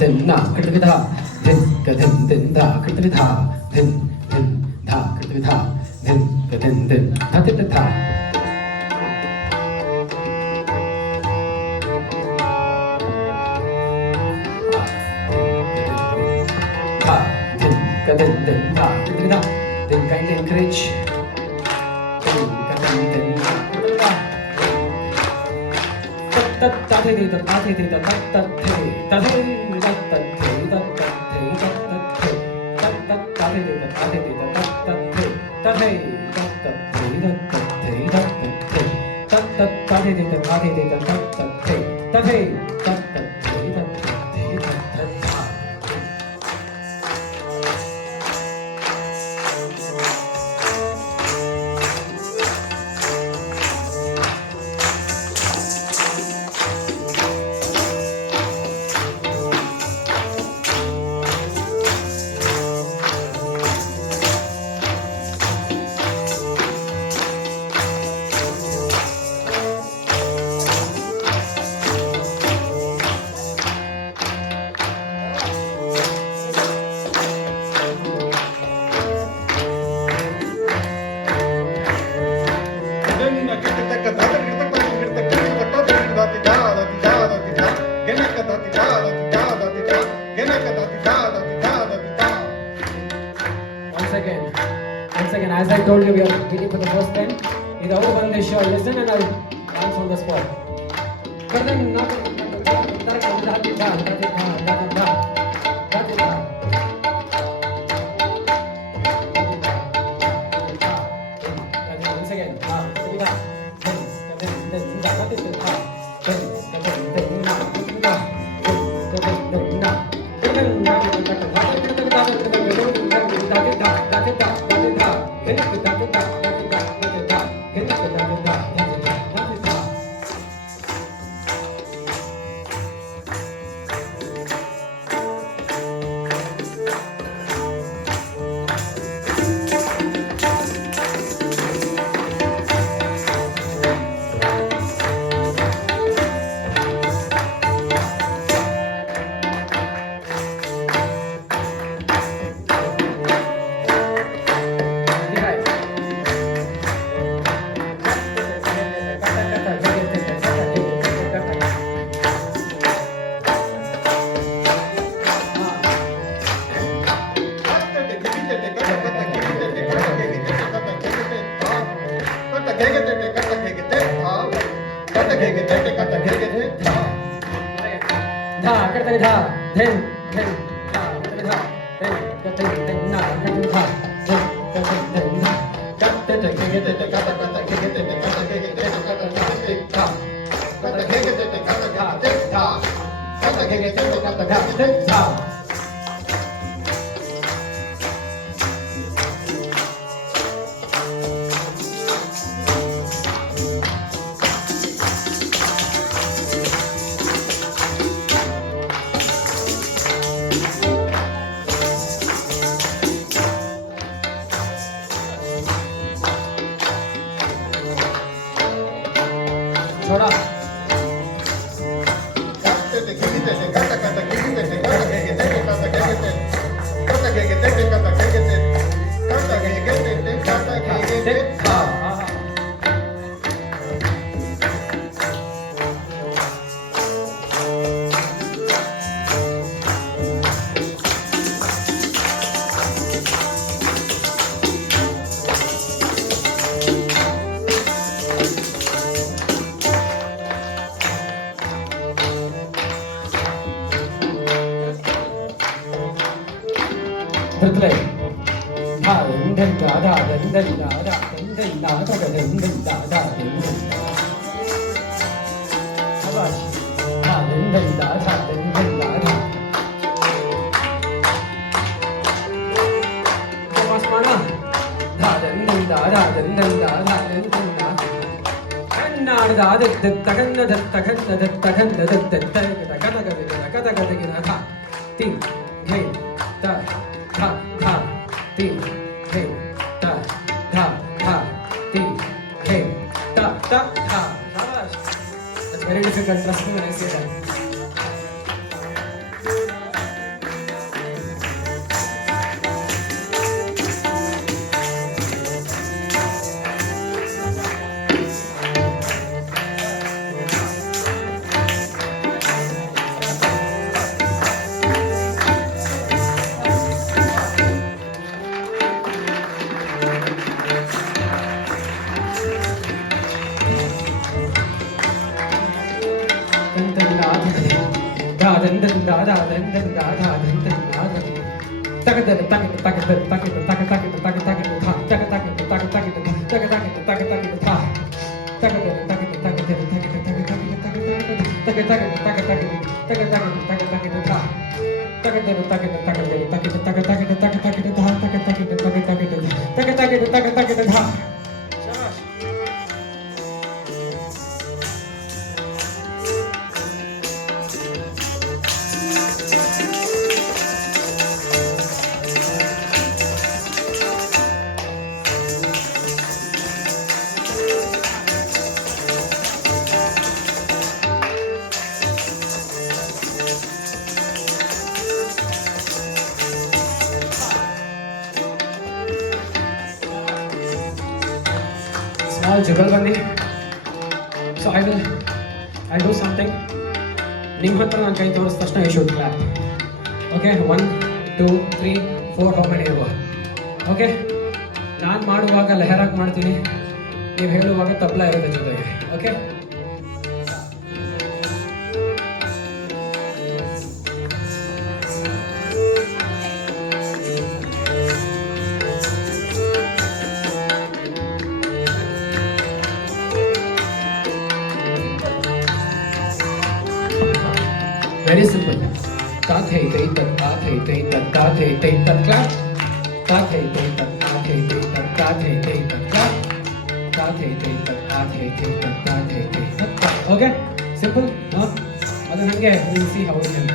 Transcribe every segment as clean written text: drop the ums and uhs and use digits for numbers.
na kritika tha dhin ka dhin tha kritika tha dhin tha kritika tha dhin ka dhin tha kritika tha tha dhin ka dhin tha kritika tha then kindly encourage dhin ka dhin tha kritika tha tat tat the tat tat the tat tat tat the Once again, as I told you, we are meeting for the first time. In the over one day show, listen and I'll dance on the spot. Once again. छोड़ा That's very difficult, trust me when I say that. Small jugalbandi. So I'll do something. ನಿಮ್ಮ ಹತ್ರ ನಾನು ಕೈ ತೋರಿಸಿದ ತಕ್ಷಣ you should clap. Okay 1 2 3 4 how many ಇರುವ. Okay ನಾನು ಮಾಡುವಾಗ ಲೆಹರಾಗಿ ಮಾಡ್ತೀನಿ, ನೀವು ಹೇಳುವಾಗ ತಬಲ ಇರುತ್ತೆ ಜೊತೆಗೆ. Okay very simple. Ta thei tei tat ta thei tei tat ta thei tei tat clap. Ta thei tei tat ta thei tei tat ta thei tei tat clap. Ta thei tei tat ta thei tei tat ta thei tei tat clap. Okay, simple. Adu hange we'll see how it can.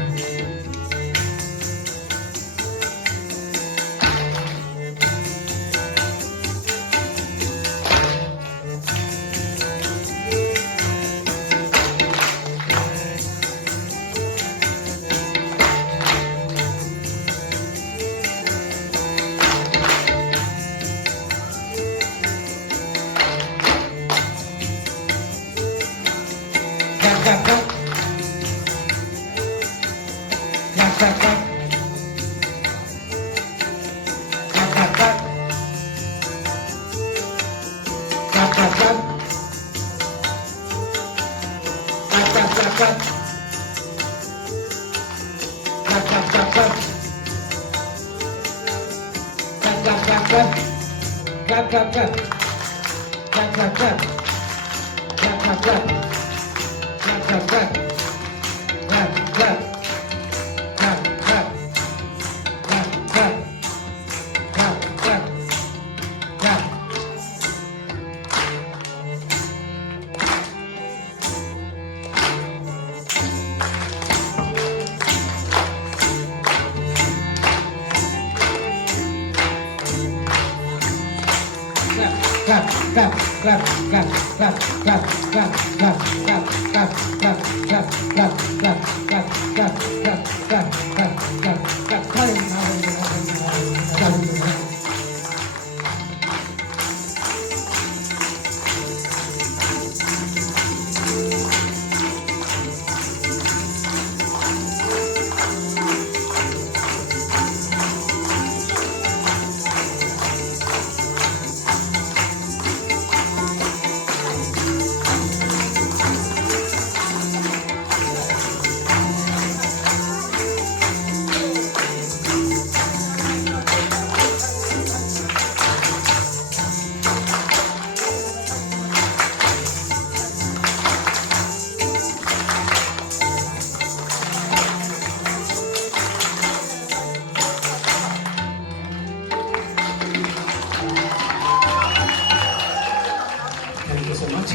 Thank you so much.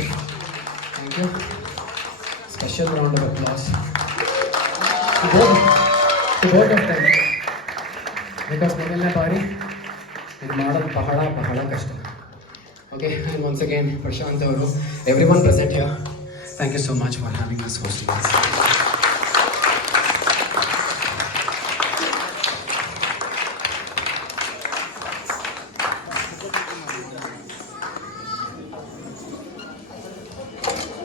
Thank you. Special round of applause to both of them. Because ಮೊದಲನೇ ಬಾರಿ ಇದು ಮಾಡೋದು ಬಹಳ ಬಹಳ ಕಷ್ಟ. Okay, and once again, Prashant ಅವರು, everyone present here, thank you so much for having us hosting us.